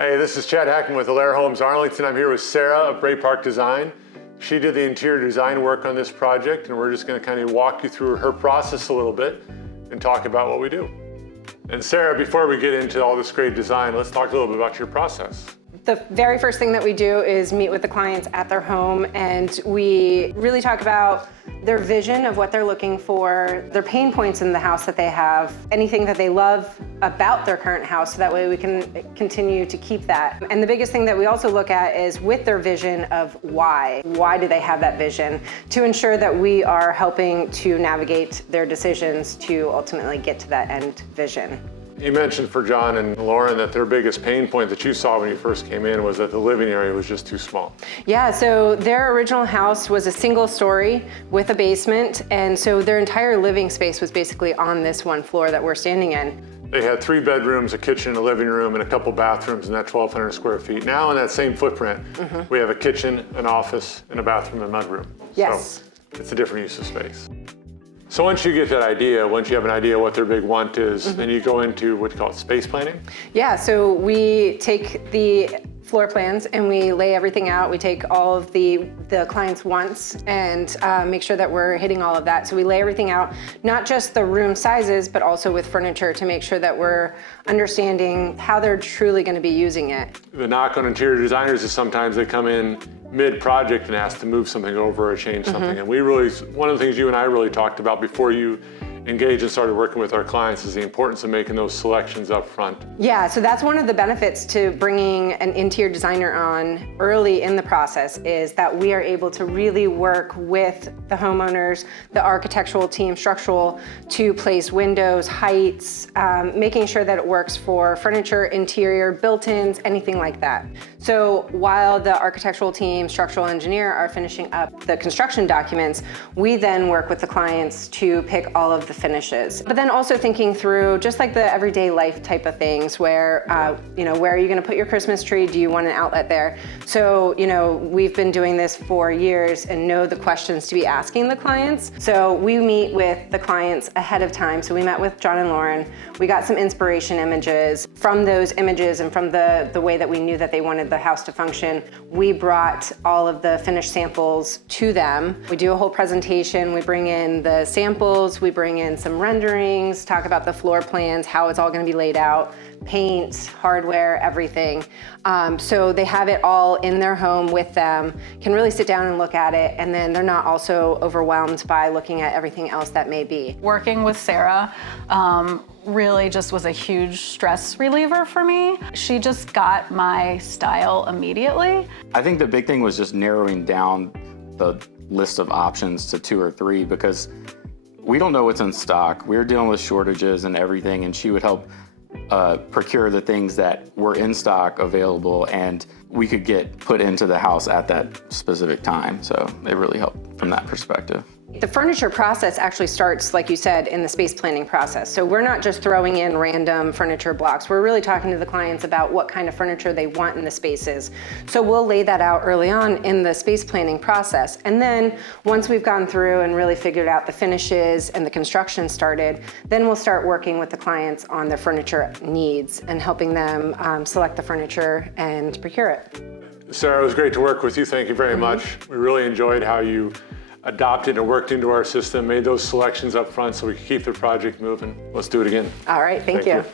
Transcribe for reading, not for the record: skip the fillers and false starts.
Hey, this is Chad Hackmann with Alair Arlington. I'm here with Sarah of BraePark Design. She did the interior design work on this project, and we're just going to kind of walk you through her process a little bit and talk about what we do. And Sarah, before we get into all this great design, let's talk a little bit about your process. The very first thing that we do is meet with the clients at their home, and we really talk about their vision of what they're looking for, their pain points in the house that they have, anything that they love about their current house, so that way we can continue to keep that. And the biggest thing that we also look at is with their vision of why. Why do they have that vision? To ensure that we are helping to navigate their decisions to ultimately get to that end vision. You mentioned for John and Lauren that their biggest pain point that you saw when you first came in was that the living area was just too small. Yeah, so their original house was a single story with a basement, and so their entire living space was basically on this one floor that we're standing in. They had 3 bedrooms, a kitchen, a living room, and a couple bathrooms in that 1,200 square feet. Now in that same footprint, we have a kitchen, an office, and a bathroom and mudroom. Yes. So it's a different use of space. So once you get that idea, once you have an idea what their big want is, then you go into what you call space planning? Yeah, so we take the floor plans and we lay everything out. We take all of the client's wants and make sure that we're hitting all of that. So we lay everything out, not just the room sizes, but also with furniture to make sure that we're understanding how they're truly going to be using it. The knock on interior designers is sometimes they come in mid-project and ask to move something over or change something. And one of the things you and I really talked about before you engaged and started working with our clients is the importance of making those selections up front. Yeah, so that's one of the benefits to bringing an interior designer on early in the process, is that we are able to really work with the homeowners, the architectural team, structural, to place windows, heights, making sure that it works for furniture, interior, built-ins, anything like that. So while the architectural team, structural engineer are finishing up the construction documents, we then work with the clients to pick all of the finishes. But then also thinking through just like the everyday life type of things where, where are you gonna put your Christmas tree? Do you want an outlet there? So, we've been doing this for years and know the questions to be asking the clients. So we meet with the clients ahead of time. So we met with John and Lauren. We got some inspiration images. From those images and from the way that we knew that they wanted the house to function, we brought all of the finished samples to them. We do a whole presentation. We bring in the samples, we bring in some renderings, talk about the floor plans, how it's all going to be laid out, paint, hardware, everything. So they have it all in their home with them, can really sit down and look at it, and then they're not also overwhelmed by looking at everything else that may be. Working with Sarah really just was a huge stress reliever for me. She just got my style immediately. I think the big thing was just narrowing down the list of options to 2 or 3, because we don't know what's in stock. We're dealing with shortages and everything, and she would help procure the things that were in stock available and we could get put into the house at that specific time. So it really helped from that perspective. The furniture process actually starts, like you said, in the space planning process. So we're not just throwing in random furniture blocks. We're really talking to the clients about what kind of furniture they want in the spaces. So we'll lay that out early on in the space planning process. And then once we've gone through and really figured out the finishes and the construction started, then we'll start working with the clients on their furniture needs and helping them select the furniture and procure it. Sarah, it was great to work with you. Thank you very much. We really enjoyed how you adopted and worked into our system, made those selections up front so we could keep the project moving. Let's do it again. All right, thank you.